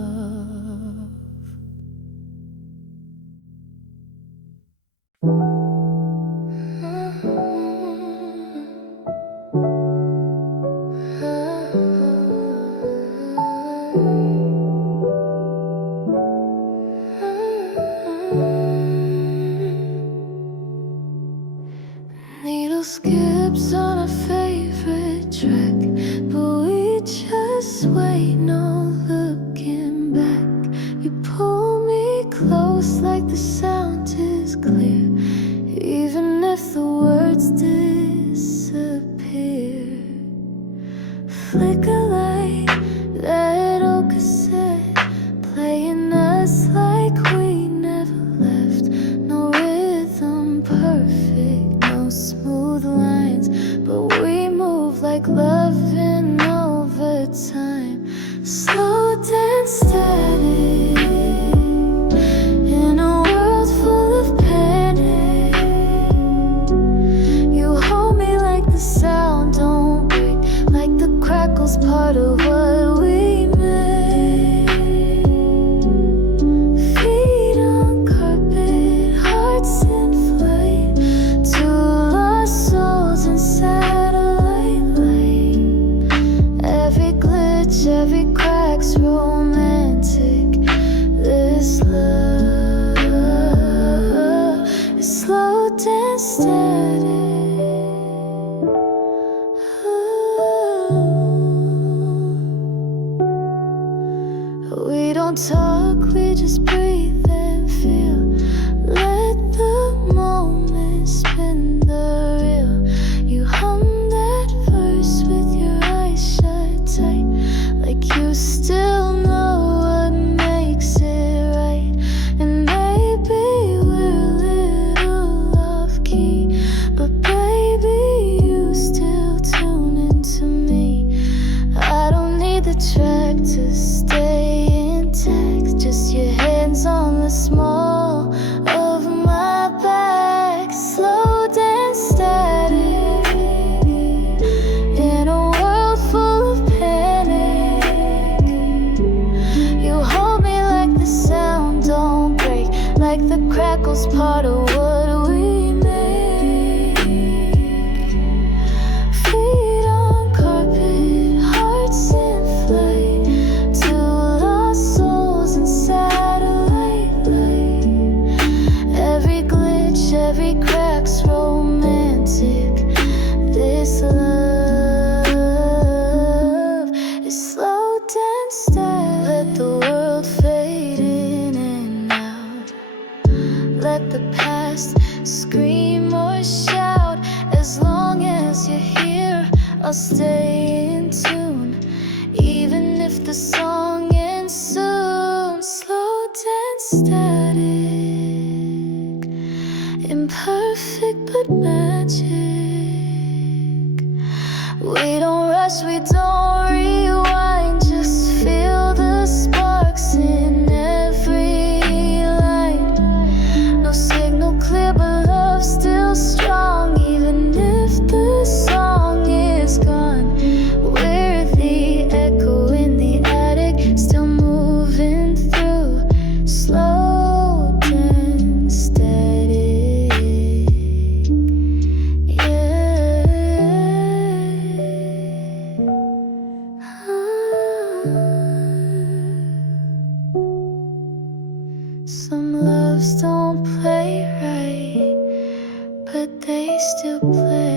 Needle skips on a favorite track, but we just wait, no looking back. You pull me close like the sound is clear, even if the words disappear. Flicker like that old cassette, playing us like we never left. No rhythm perfect, no smooth lines, but we move like love in overtime. Slow dance static in a world full of panic. like the crackles part of what we made. Feet on carpet, hearts in flight, two lost souls in satellite light. Every glitch, every crack's romantic. This love is slow and steady. Let the world fade in and out. Let the past scream or shout. As long as you're here, I'll stay in tune. Even if the song ends soon. Slow and static, imperfect but magic. We don't rush, we don't rewind. Just feel the sparks in every line. No signal clear, but love still strong. Even if the song is gone, we're the echo in the attic, still moving through. Slow and steady. Some loves don't play right, but they still play.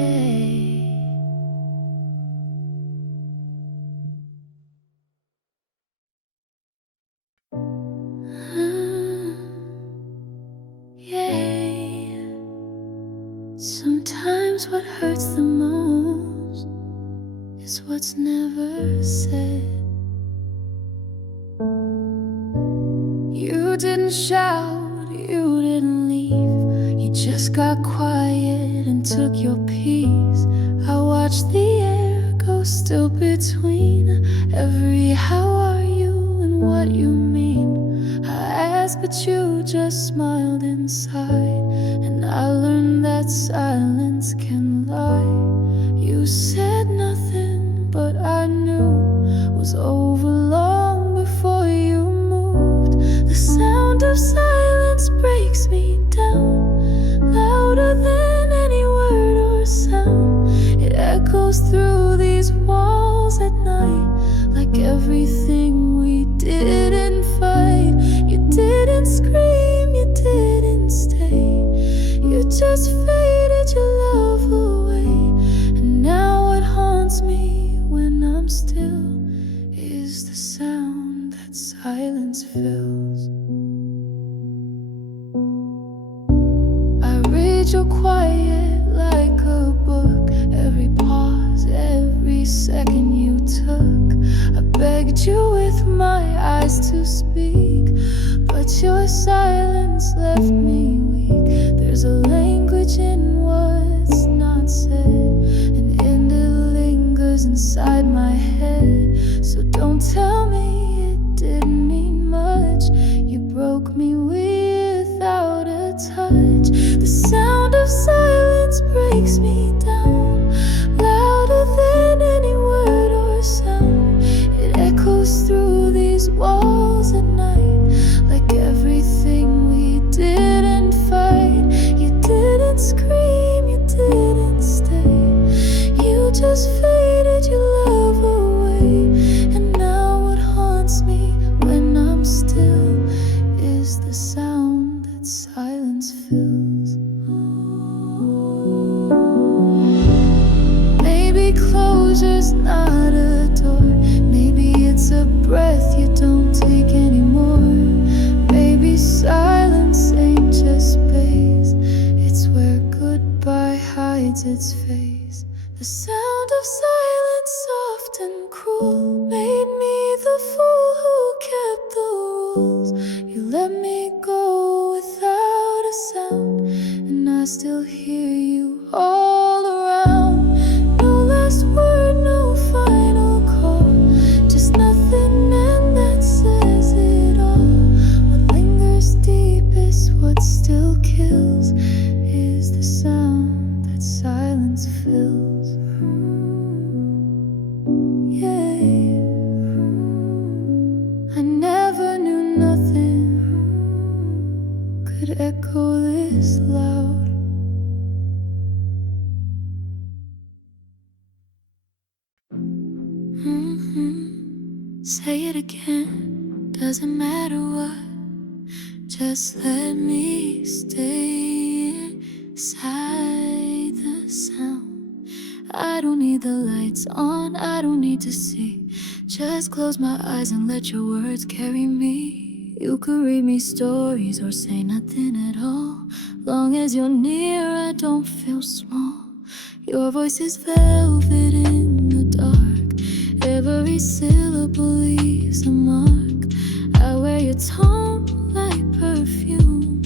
Yeah. Sometimes what hurts the most is what's never said. You didn't shout, you didn't leave. You just got quiet and took your piece. I watched the air go still between every how are you and what you mean. I asked but you just smiled inside, and I learned that silence can lie. You said nothing, but I knew was over long before you moved. The sound of silence breaks me down, louder than any word or sound. It echoes through these walls at night, like everything we didn't fight. You didn't scream, you didn't stay. You just faded your love away. And now what haunts me when I'm still is the sound that silence fills. I read your quiet like a book. Every pause, every second you took. I begged you with my eyes to speak, but your silence left me weak. There's a language in what's not said, and it lingers inside my head. So don't tell me it didn't mean much. You broke me without a touch. The sound of silence breaks me down, louder than any word or sound. It echoes through these walls at night, like everything we didn't fight. You didn't scream, you didn't stay. You just faded your love away. And now what haunts me when I'm still is the sound that silence fills. Maybe closure's not a door. Maybe it's a breath you don't take anymore. Maybe silence ain't just space, it's where goodbye hides its face. The sound of silence, soft and cruel, made me the fool who kept the rules. You let me go without a sound, and I still hear you all around. No last word, no final call, just nothing, and that says it all. What lingers deep is what still kills, is the sound that silence fills. Yeah, I never knew nothing could could echo this loud. Say it again, doesn't matter what. Just let me stay inside the sound. I don't need the lights on, I don't need to see. Just close my eyes and let your words carry me. You could read me stories or say nothing at all. Long as you're near, I don't feel small. Your voice is velvet in the dark. Every syllable leaves a mark. I wear your tone like perfume,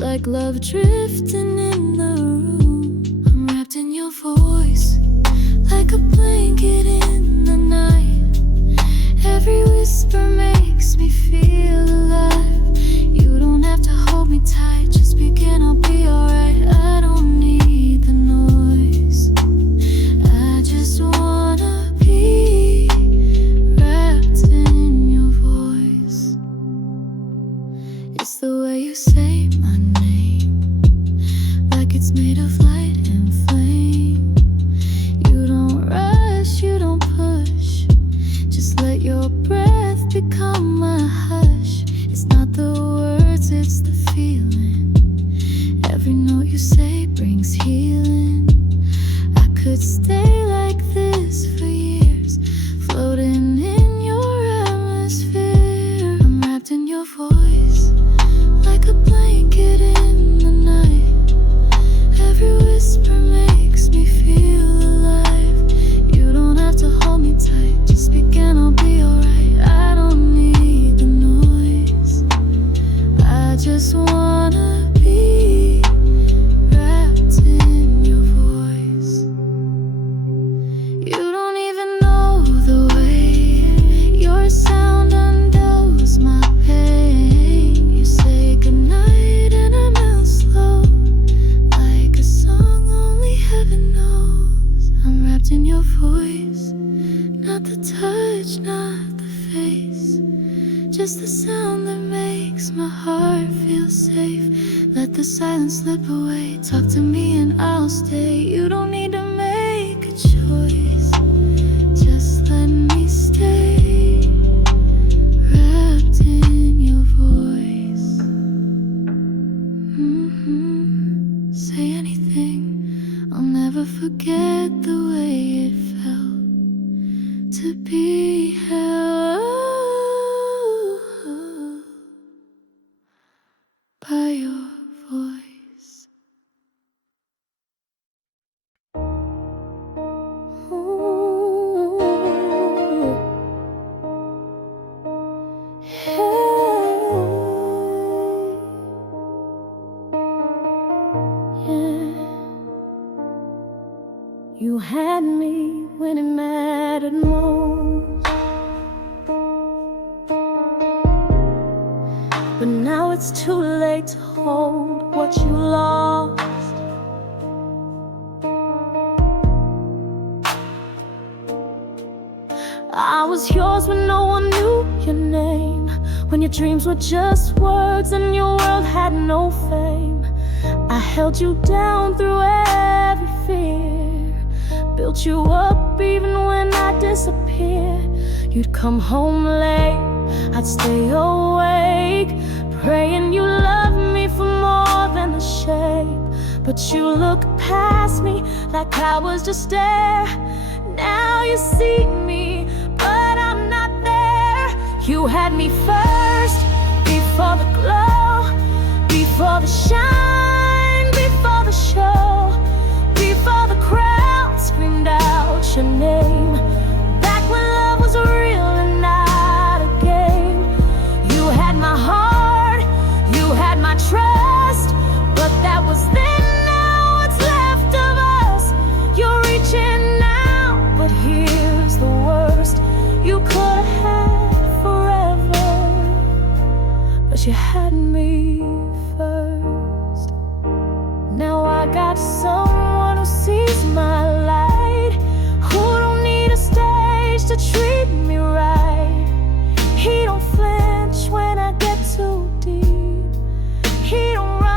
like love drifting in the room. I'm wrapped in your voice, like a blanket in the night. Every whisper makes me feel alive. You don't have to hold me tight, just speak and I'll be alright. I don't need the noise, I just wanna be wrapped in your voice. It's the way you say my name, like it's made of light and flame. You don't rush, you don't push, just let your breath become my hush. It's not the words, it's the feeling. Every note you say brings healing. I could stay like this for years, floating in your atmosphere. I'm wrapped in your voice, like a blanket in the night. Every whisper makes me feel alive. You don't have to hold me tight, just speak and I'll be alright. I don't need the noise, I just wanna be wrapped in your voice. You don't even know the way your sound undoes my pain. You say goodnight and I melt slow, like a song only heaven knows. I'm wrapped in your voice, not the touch, not the face, just the sound that makes my heart feel safe. Let the silence slip away, talk to me and I'll stay. You don't need to make a choice, just let me stay wrapped in your voice. Say anything, I'll never forget the way it felt to be held by your voice. Ooh. Hey. Yeah. You had me when it mattered most, but now it's too late to hold what you lost. I was yours when no one knew your name, when your dreams were just words and your world had no fame. I held you down through every fear, built you up even when I disappeared. You'd come home late, I'd stay awake, praying you loved me for more than the shape. But you looked past me like I was just there. Now you see me, but I'm not there. You had me first, before the glow, before the shine, before the show, before the crowd screamed out your name. Back when love was real and not a game. You had my heart, you had my trust, but that was then. Now what's left of us? You're reaching out, but here's the worst. You could have had forever, but you had me first. Now I got someone who sees my light, who don't need a stage to treat me right. He don't flinch when I get too deep, he don't run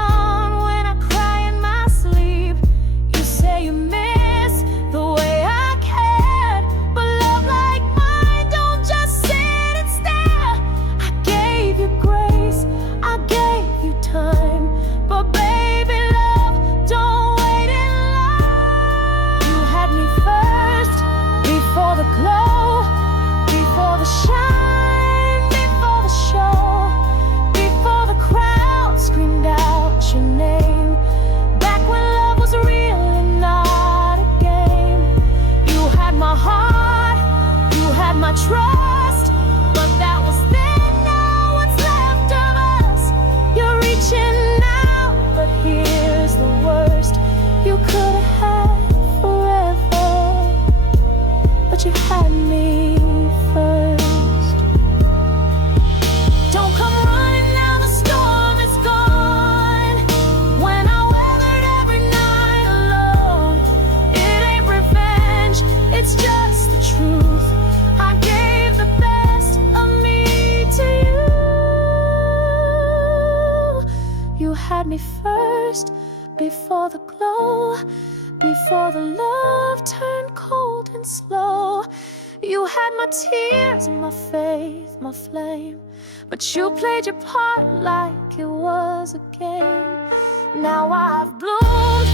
You had me first, before the glow, before the love turned cold and slow. You had my tears, my faith, my flame, but you played your part like it was a game. Now I've bloomed,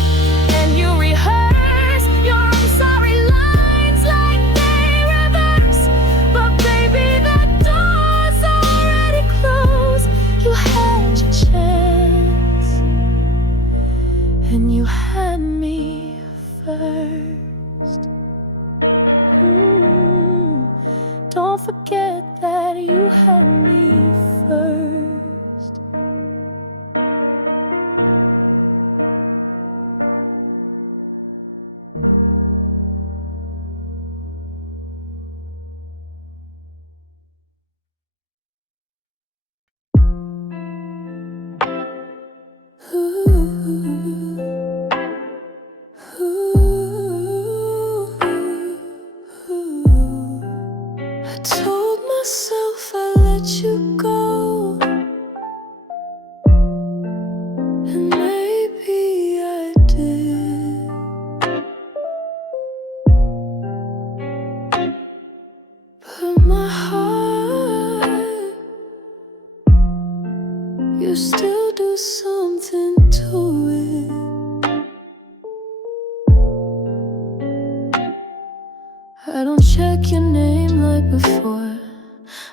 and you rehearse your I'm sorry lines like they reverse. But baby, the door's already closed. You had your chance, and you had me first. Don't forget that you had me first. I told myself I'd let you go, and maybe I did. But my heart, you still do something to it. I don't check your name like before.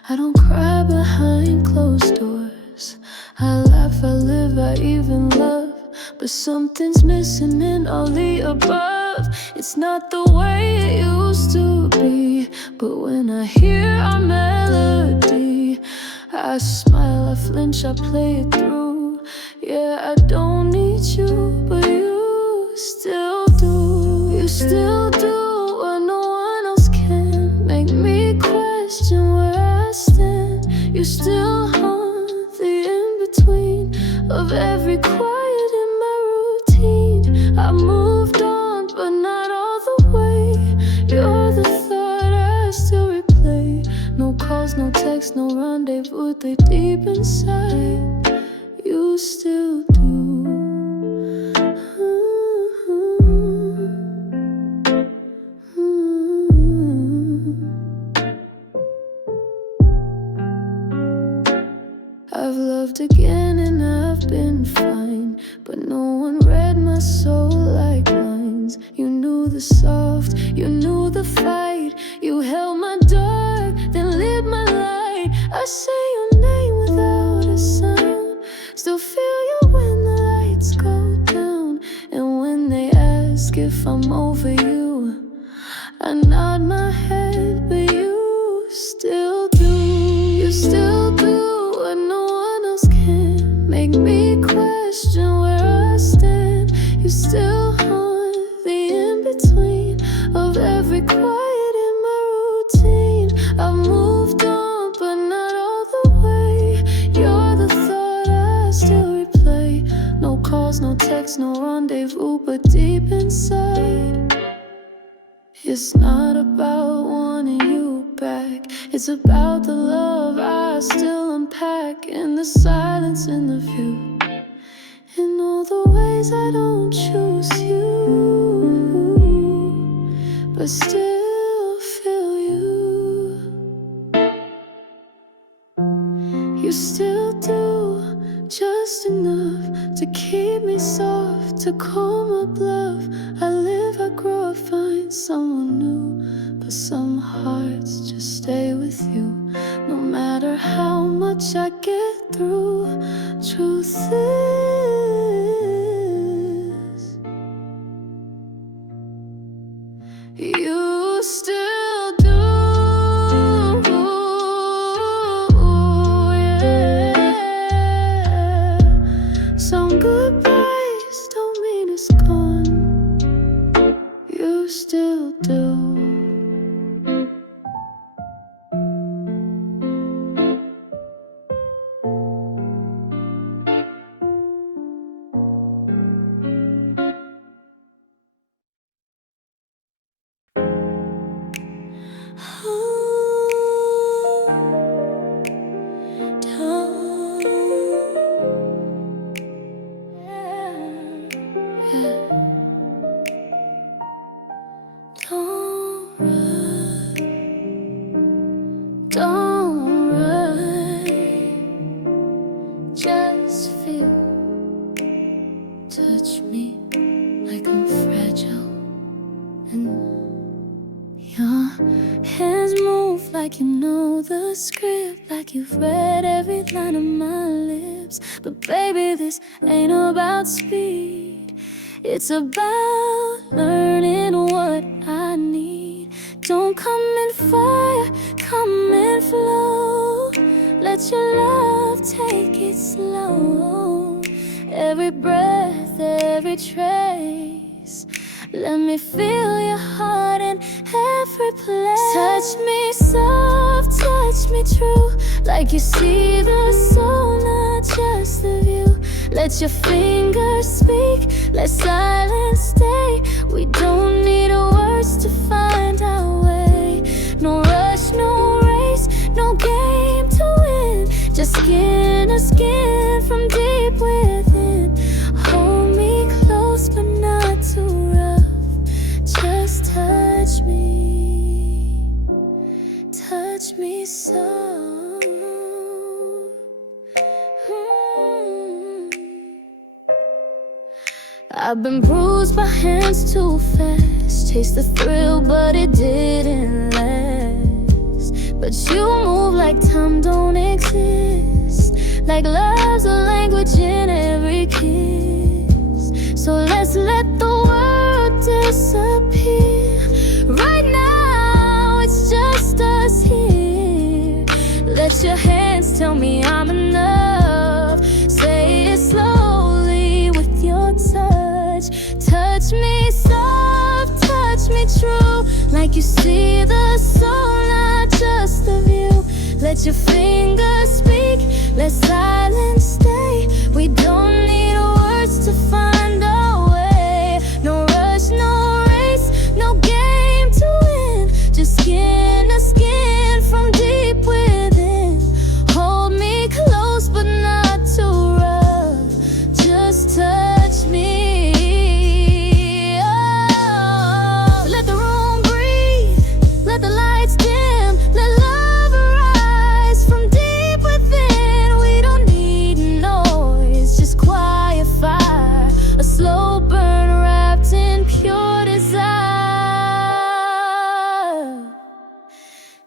I don't cry behind closed doors. I laugh, I live, I even love, but something's missing in all the above. It's not the way it used to be, but when I hear our melody, I smile, I flinch, I play it through. Yeah, I don't need you, but you still do. You still do what no one else can. Make me question where I stand. You still haunt the in-between of every quiet in my routine. I moved on, but not all the way. You're the thought I still replay. No calls, no texts, no rendezvous. They deep inside, you still do. I've loved again and I've been fine, but no one read my soul like lines. You knew the soft, you knew the fight. You held my dark, then lit my light. I say your name without a sound, still feel you when the lights go down. And when they ask if I'm over you, I nod my head, but you still do. You still do what no one else can. Make me question where I stand. You still haunt the in-between of every quiet in my routine. I've moved on, but not all the way. You're the thought I still replay. No calls, no texts, no rendezvous, but deep inside, it's not about wanting you back. It's about the love I still unpack, in the silence, in the view, in all the ways I don't choose you, but still feel you. You still do just enough to keep me soft, to call my bluff. I live, I grow, I find someone new, but some hearts just stay with you, no matter how much I get through. Truth is, you still do. Yeah. Some goodbyes don't mean it's gone. You still do. Touch me like I'm fragile, and your hands move like you know the script, like you've read every line of my lips. But baby, this ain't about speed, it's about learning what I need. Don't come in fire, come in flow. Let your love take it slow. Every breath, every trace. Let me feel your heart in every place. Touch me soft, touch me true, like you see the soul, not just the view. Let your fingers speak, let silence stay. We don't need words to find our way. No rush, no race, no game to win. Just skin to skin from deep within. Hold me close but not too rough. Just touch me so. I've been bruised by hands too fast, chased the thrill but it didn't last. But you move like time don't exist, like love's a language in every kiss. So let's let the world disappear. Right now it's just us here. Let your hands tell me I'm enough. Say it slowly with your touch. Touch me soft, touch me true, like you see the soul, not just the view. Let your fingers speak, let silence stay. We don't need words to find our way. No rush, no race, no game to win. Just skin to skin from deep within. Hold me close but not too rough. Just touch me. Oh, let the room breathe, let the lights dim, let love arise from deep within. We don't need noise, just quiet fire, a slow burn wrapped in pure desire.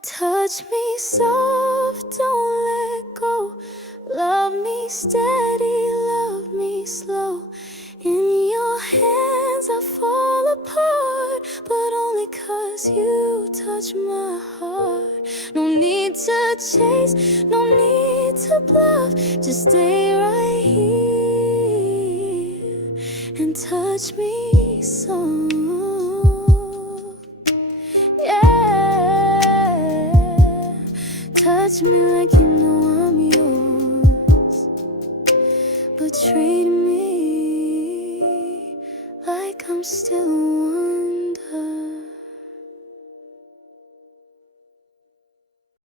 Touch me soft, don't let go. Love me steady, love me slow. In your hands I fall apart, but only 'cause you touch my heart. No need to chase, no need to bluff. Just stay right here and touch me so. Yeah, touch me like you know I'm yours, but treat me like I'm still one.